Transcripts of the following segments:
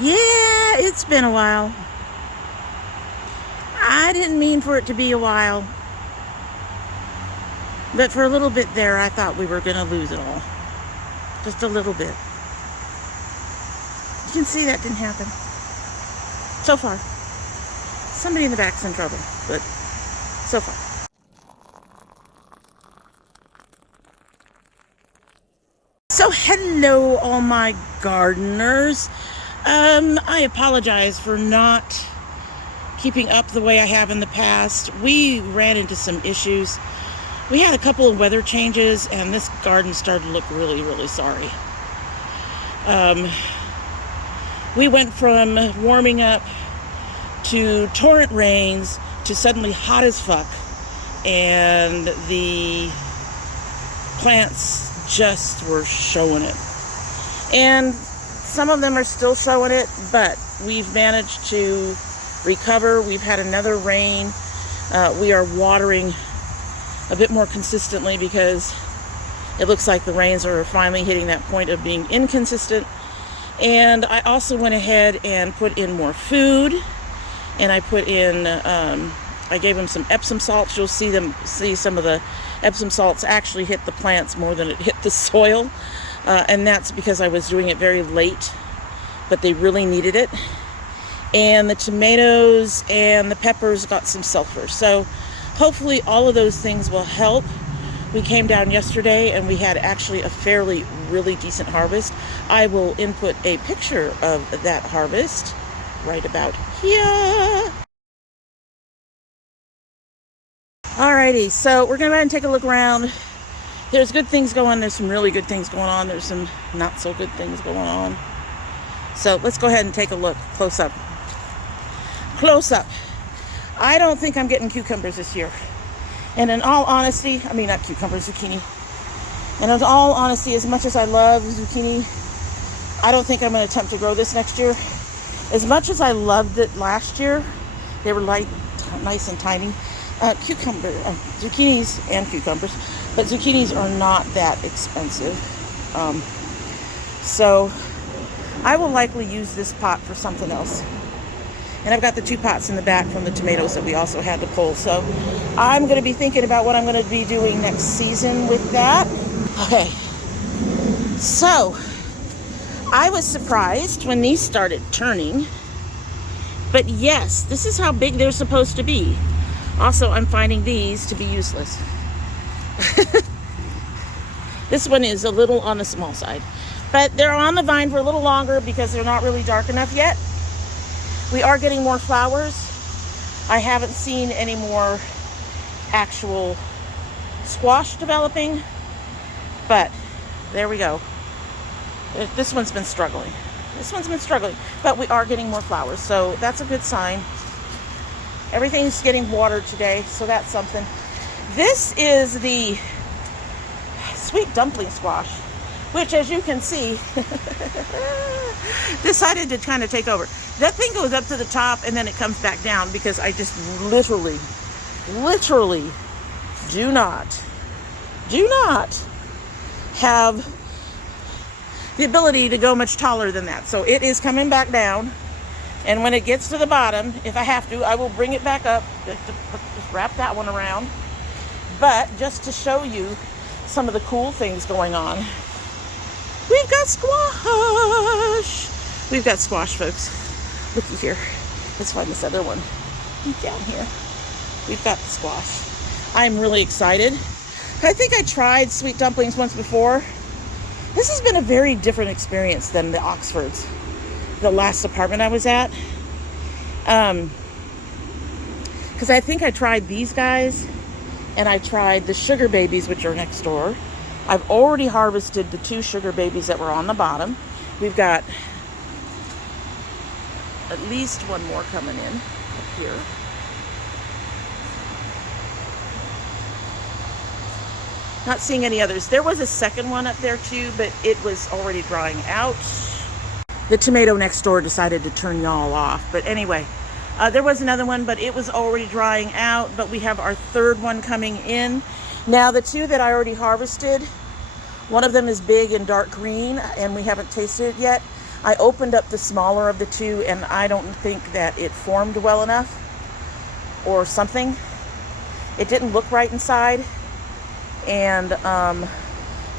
Yeah, it's been a while. I didn't mean for it to be a while. But for a little bit there, I thought we were going to lose it all. Just a little bit. You can see that didn't happen. So far. Somebody in the back's in trouble, but so far. So hello, all my gardeners. I apologize for not keeping up the way I have in the past. We ran into some issues. We had a couple of weather changes, and this garden started to look really, really sorry. We went from warming up to torrent rains to suddenly hot as fuck, and the plants just were showing it. And some of them are still showing it, but we've managed to recover. We've had another rain. We are watering a bit more consistently because it looks like the rains are finally hitting that point of being inconsistent. And I also went ahead and put in more food, and I put in I gave them some Epsom salts. You'll see some of the Epsom salts actually hit the plants more than it hit the soil, and that's because I was doing it very late, but they really needed it. And the tomatoes and the peppers got some sulfur, so hopefully all of those things will help. We came down yesterday and we had actually a fairly really decent harvest. I will input a picture of that harvest right about here. Alrighty, so we're gonna go ahead and take a look around. There's good things going on. There's some really good things going on. There's some not so good things going on. So let's go ahead and take a look close up. Close up. I don't think I'm getting cucumbers this year. And in all honesty, I mean not cucumbers, zucchini. And in all honesty, as much as I love zucchini, I don't think I'm going to attempt to grow this next year. As much as I loved it last year, they were light, nice and tiny. Zucchinis and cucumbers, but zucchinis are not that expensive. So I will likely use this pot for something else. And I've got the 2 pots in the back from the tomatoes that we also had to pull. So I'm going to be thinking about what I'm going to be doing next season with that. Okay. So I was surprised when these started turning. But yes, this is how big they're supposed to be. Also, I'm finding these to be useless. This one is a little on the small side. But they're on the vine for a little longer because they're not really dark enough yet. We are getting more flowers. I haven't seen any more actual squash developing, but there we go. This one's been struggling. But we are getting more flowers, so that's a good sign. Everything's getting watered today, so that's something. This is the sweet dumpling squash, which, as you can see, decided to kind of take over. That thing goes up to the top and then it comes back down because I just literally do not have the ability to go much taller than that. So it is coming back down, and when it gets to the bottom, if I have to, I will bring it back up, just wrap that one around. But just to show you some of the cool things going on, we've got squash. We've got squash, folks. Looky here. Let's find this other one. Deep down here. We've got the squash. I'm really excited. I think I tried sweet dumplings once before. This has been a very different experience than the Oxfords, the last apartment I was at. Because I think I tried these guys, and I tried the sugar babies, which are next door. I've already harvested the 2 sugar babies that were on the bottom. We've got at least one more coming in up here. Not seeing any others. There was a second one up there too, but it was already drying out. The tomato next door decided to turn y'all off. But anyway, there was another one, but it was already drying out. But we have our 3rd one coming in. Now the 2 that I already harvested, one of them is big and dark green, and we haven't tasted it yet. I opened up the smaller of the two, and I don't think that it formed well enough or something. It didn't look right inside, and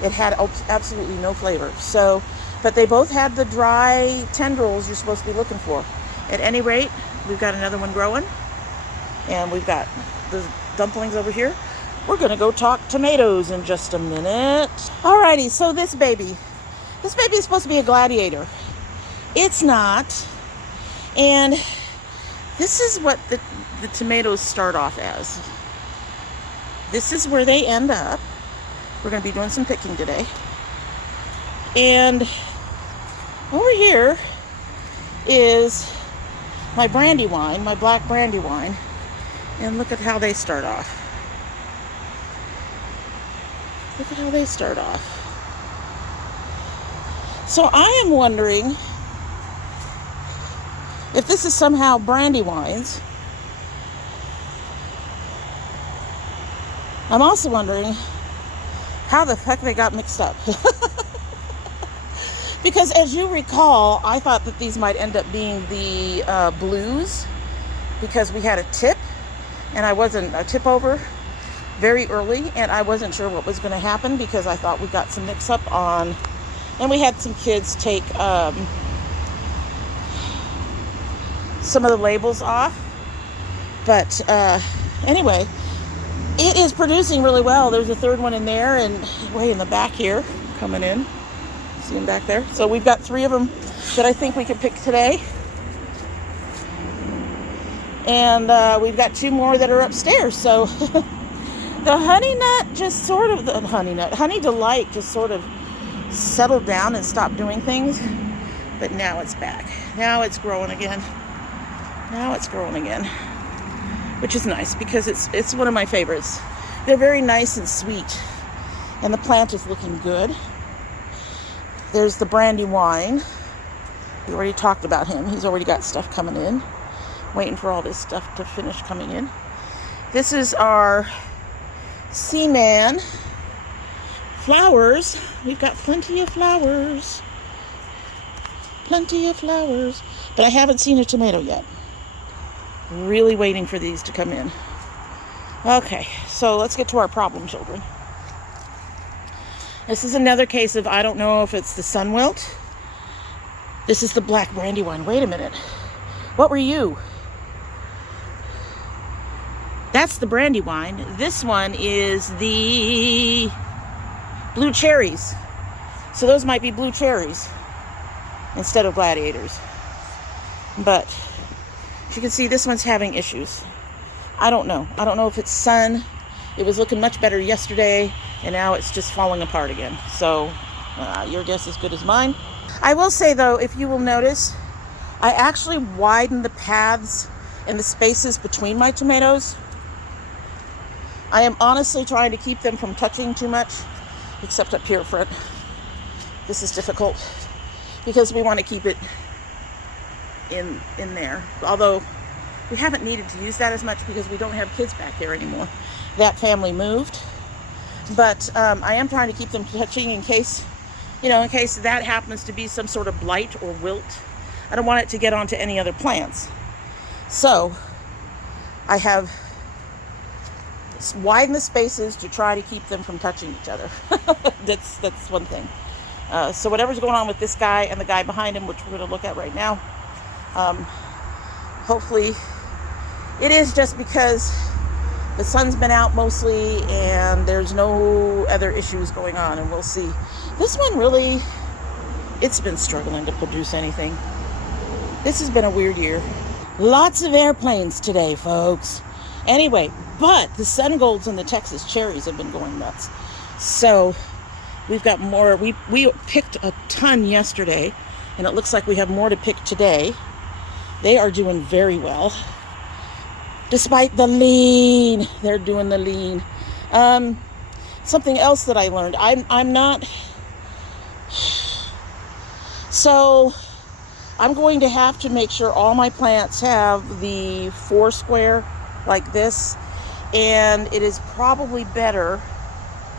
it had absolutely no flavor. So, but they both had the dry tendrils you're supposed to be looking for. At any rate, we've got another one growing, and we've got the dumplings over here. We're gonna go talk tomatoes in just a minute. Alrighty, so this baby is supposed to be a gladiator. It's not. And this is what the tomatoes start off as. This is where they end up. We're going to be doing some picking today. And over here is my brandy wine, my black brandy wine. And look at how they start off. Look at how they start off. So I am wondering if this is somehow brandy wines. I'm also wondering how the heck they got mixed up. Because as you recall, I thought that these might end up being the blues, because we had a tip, and I wasn't a tip over very early, and I wasn't sure what was going to happen, because I thought we got some mix up on, and we had some kids take some of the labels off. But anyway, it is producing really well. There's a third one in there, and way in the back here, coming in. See them back there? So we've got 3 of them that I think we can pick today. And we've got 2 more that are upstairs. So the honey delight just sort of settled down and stopped doing things. But now it's back. Now it's growing again. Which is nice, because it's one of my favorites. They're very nice and sweet, and the plant is looking good. There's the brandy wine. We already talked about him. He's already got stuff coming in. Waiting for all this stuff to finish coming in. This is our Seaman flowers. We've got plenty of flowers. But I haven't seen a tomato yet. Really waiting for these to come in. Okay, so let's get to our problem children. This is another case of, I don't know if it's the sun wilt. This is the black brandy wine. Wait a minute. What were you? That's the brandy wine. This one is the blue cherries. So those might be blue cherries instead of gladiators. But as you can see, this one's having issues. I don't know if it's sun. It was looking much better yesterday, and now it's just falling apart again. So your guess is as good as mine. I will say, though, if you will notice, I actually widened the paths and the spaces between my tomatoes. I am honestly trying to keep them from touching too much, except up here front. This is difficult because we want to keep it in there. Although we haven't needed to use that as much because we don't have kids back there anymore. That family moved. But I am trying to keep them touching in case that happens to be some sort of blight or wilt. I don't want it to get onto any other plants. So I have widened the spaces to try to keep them from touching each other. That's one thing. So whatever's going on with this guy and the guy behind him, which we're going to look at right now, hopefully it is just because the sun's been out mostly and there's no other issues going on, and we'll see. This one really, it's been struggling to produce anything. This has been a weird year. Lots of airplanes today, folks. Anyway, but the sun golds and the Texas cherries have been going nuts. So we've got more. We picked a ton yesterday, and it looks like we have more to pick today. They are doing very well. Despite the lean, they're doing the lean. Something else that I learned, I'm not, so I'm going to have to make sure all my plants have the 4 square like this, and it is probably better,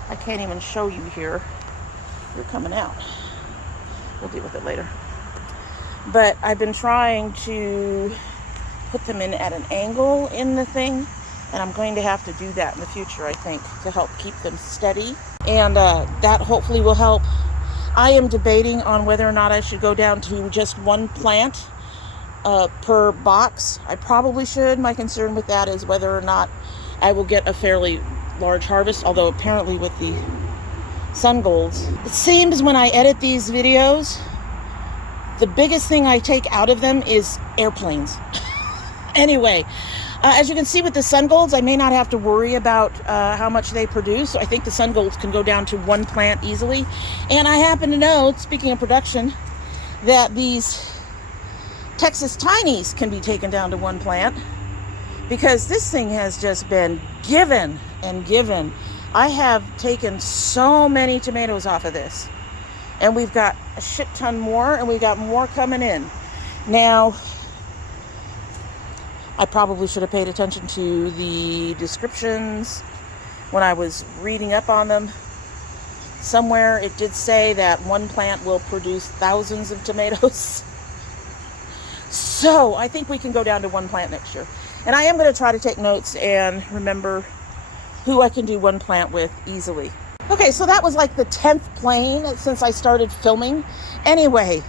I can't even show you here, you're coming out, we'll deal with it later. but I've been trying to put them in at an angle in the thing, and I'm going to have to do that in the future, I think, to help keep them steady, and that hopefully will help. I am debating on whether or not I should go down to just one plant per box. I probably should. My concern with that is whether or not I will get a fairly large harvest, although apparently with the sun golds, it seems when I edit these videos, the biggest thing I take out of them is airplanes. Anyway, as you can see with the sun golds, I may not have to worry about how much they produce. So I think the sun golds can go down to one plant easily. And I happen to know, speaking of production, that these Texas Tinies can be taken down to one plant, because this thing has just been given and given. I have taken so many tomatoes off of this, and we've got a shit ton more, and we've got more coming in. Now, I probably should have paid attention to the descriptions when I was reading up on them. Somewhere it did say that one plant will produce thousands of tomatoes. So I think we can go down to one plant next year. And I am going to try to take notes and remember who I can do one plant with easily. Okay, so that was like the 10th plane since I started filming. Anyway,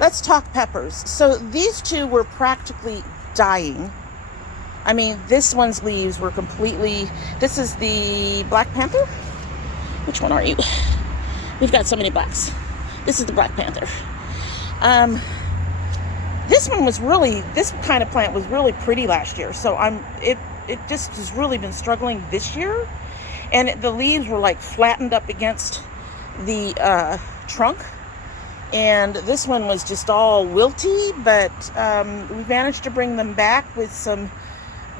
let's talk peppers. So these two were practically dying. I mean, this one's leaves were completely... This is the Black Panther? Which one are you? We've got so many blacks. This is the Black Panther. This one was really... This kind of plant was really pretty last year. So it just has really been struggling this year. And the leaves were like flattened up against the trunk. And this one was just all wilty, but we managed to bring them back with some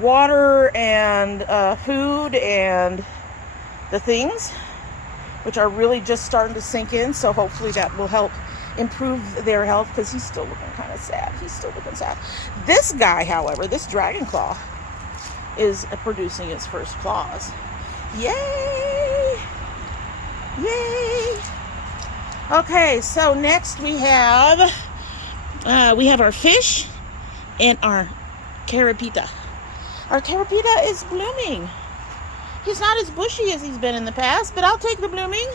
water and food and the things, which are really just starting to sink in. So hopefully that will help improve their health, because he's still looking kind of sad. He's still looking sad. This guy, however, this dragon claw, is producing its first claws. Yay! Yay! Okay, so next we have our fish and our carapita. Our carapita is blooming. He's not as bushy as he's been in the past, but I'll take the blooming.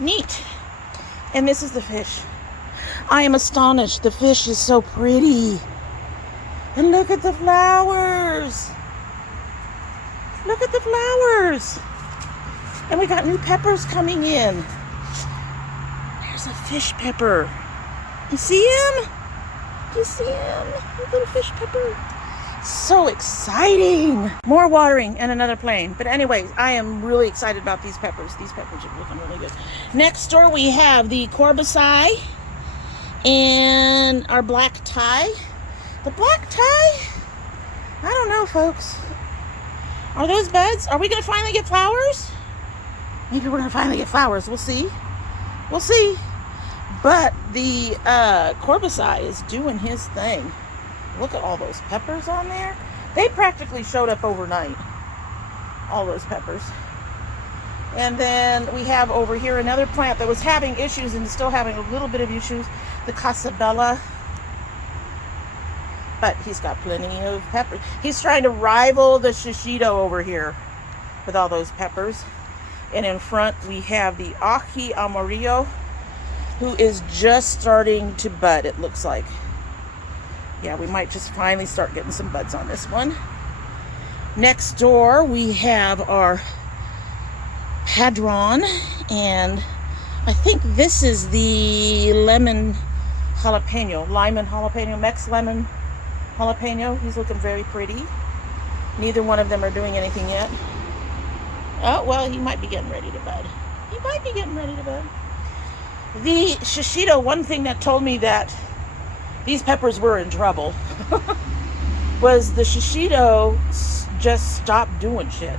Neat. And this is the fish. I am astonished. The fish is so pretty. And look at the flowers. Look at the flowers. And we got new peppers coming in. There's a fish pepper. You see him? Do you see him? A little fish pepper. So exciting. More watering and another plane. But anyways, I am really excited about these peppers. These peppers are looking really good. Next door we have the corbicide and our black tie. The black tie? I don't know, folks. Are those buds? Are we going to finally get flowers? Maybe we're going to finally get flowers. We'll see. We'll see. But the corbicide is doing his thing. Look at all those peppers on there. They practically showed up overnight. All those peppers. And then we have over here another plant that was having issues and still having a little bit of issues. The Casabella. But he's got plenty of peppers. He's trying to rival the shishito over here with all those peppers. And in front we have the ají amarillo, who is just starting to bud, it looks like. Yeah, we might just finally start getting some buds on this one. Next door we have our padron, and I think this is the lemon jalapeno, Mex lemon jalapeno. He's looking very pretty. Neither one of them are doing anything yet. Oh, well, he might be getting ready to bud. He might be getting ready to bud. The shishito, one thing that told me that these peppers were in trouble was the shishito just stopped doing shit.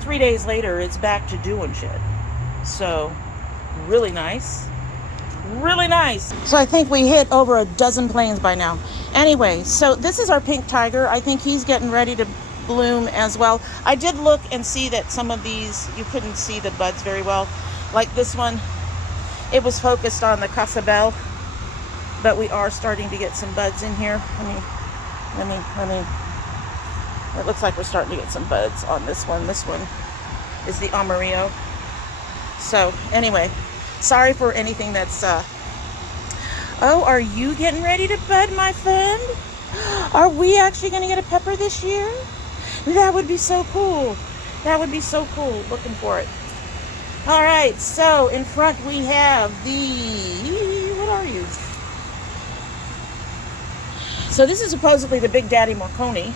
3 days later, it's back to doing shit. So, really nice. Really nice. So I think we hit over a dozen planes by now. Anyway, so this is our pink tiger. I think he's getting ready to bloom as well. I did look and see that some of these, you couldn't see the buds very well. Like this one, it was focused on the Casabel. but we are starting to get some buds in here. Let me. It looks like we're starting to get some buds on this one. This one is the Amarillo. So anyway, sorry for anything that's, oh, are you getting ready to bud, my friend? Are we actually going to get a pepper this year? That would be so cool. That would be so cool. Looking for it. All right, so in front we have the, what are you? So this is supposedly the Big Daddy Marconi.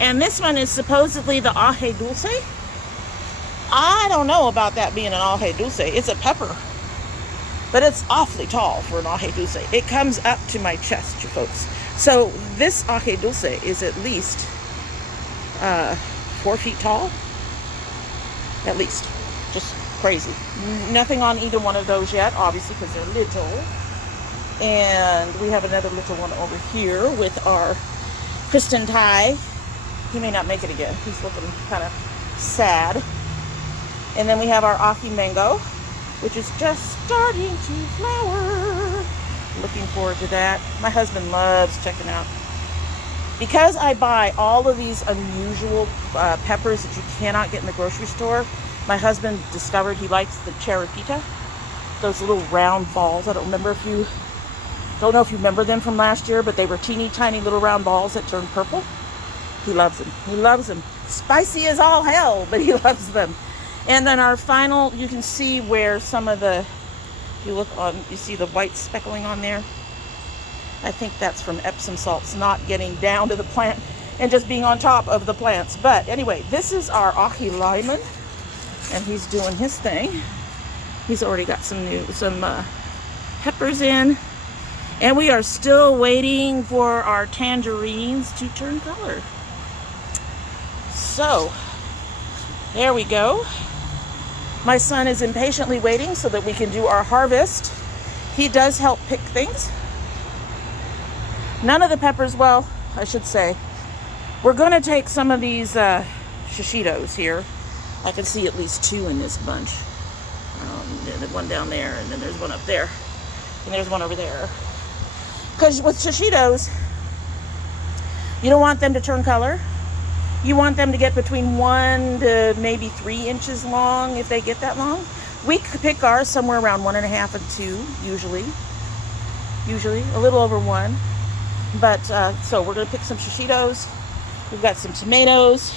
And this one is supposedly the Aje Dulce. I don't know about that being an Aje Dulce. It's a pepper, but it's awfully tall for an Aje Dulce. It comes up to my chest, you folks. So this Aje Dulce is at least 4 feet tall. At least. Just crazy. Nothing on either one of those yet, obviously, because they're little. And we have another little one over here with our Kristen Thai. He may not make it again. He's looking kind of sad. And then we have our Aji Mango, which is just starting to flower. Looking forward to that. My husband loves checking out. Because I buy all of these unusual peppers that you cannot get in the grocery store, my husband discovered he likes the Cheripita. Those little round balls. I don't know if you remember them from last year, but they were teeny tiny little round balls that turned purple. He loves them. He loves them. Spicy as all hell, but he loves them. And then our final, you can see where some of the, if you look on, you see the white speckling on there. I think that's from Epsom salts not getting down to the plant and just being on top of the plants. But anyway, this is our Aji Lyman, and he's doing his thing. He's already got some peppers in. And we are still waiting for our tangerines to turn color. So, there we go. My son is impatiently waiting so that we can do our harvest. He does help pick things. None of the peppers, well, I should say, we're going to take some of these shishitos here. I can see at least 2 in this bunch. There's one down there, and then there's one up there. And there's one over there. Because with shishitos, you don't want them to turn color. You want them to get between 1 to maybe 3 inches long, if they get that long. We pick ours somewhere around 1.5 and 2, usually. Usually, a little over 1. But, so we're going to pick some shishitos. We've got some tomatoes.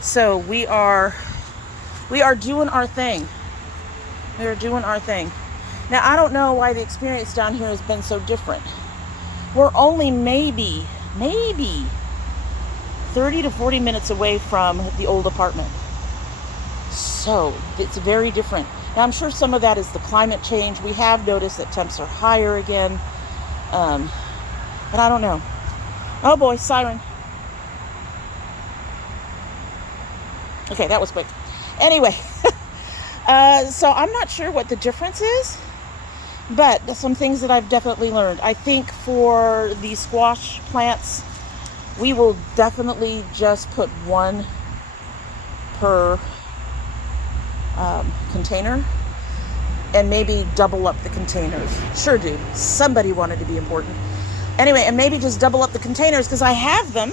So we are doing our thing. We are doing our thing. Now, I don't know why the experience down here has been so different. We're only maybe 30 to 40 minutes away from the old apartment. So it's very different. Now, I'm sure some of that is the climate change. We have noticed that temps are higher again. But I don't know. Oh boy, siren. Okay, that was quick. Anyway, so I'm not sure what the difference is, but some things that I've definitely learned. I think for the squash plants, we will definitely just put 1 per container and maybe double up the containers. Sure, dude. Somebody wanted to be important. Anyway, and maybe just double up the containers because I have them.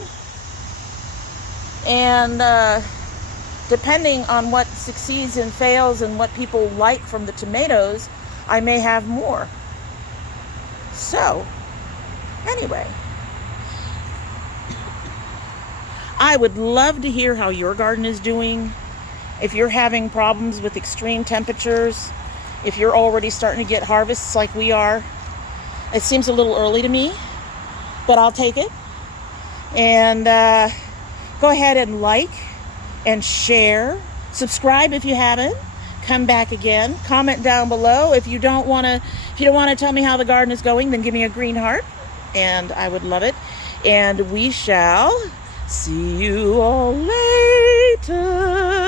And depending on what succeeds and fails and what people like from the tomatoes, I may have more. So, anyway. I would love to hear how your garden is doing. If you're having problems with extreme temperatures, if you're already starting to get harvests like we are. It seems a little early to me, but I'll take it. And go ahead and like and share. Subscribe if you haven't. Come back again. Comment down below. If you don't want to tell me how the garden is going, then give me a green heart, and I would love it. And we shall see you all later.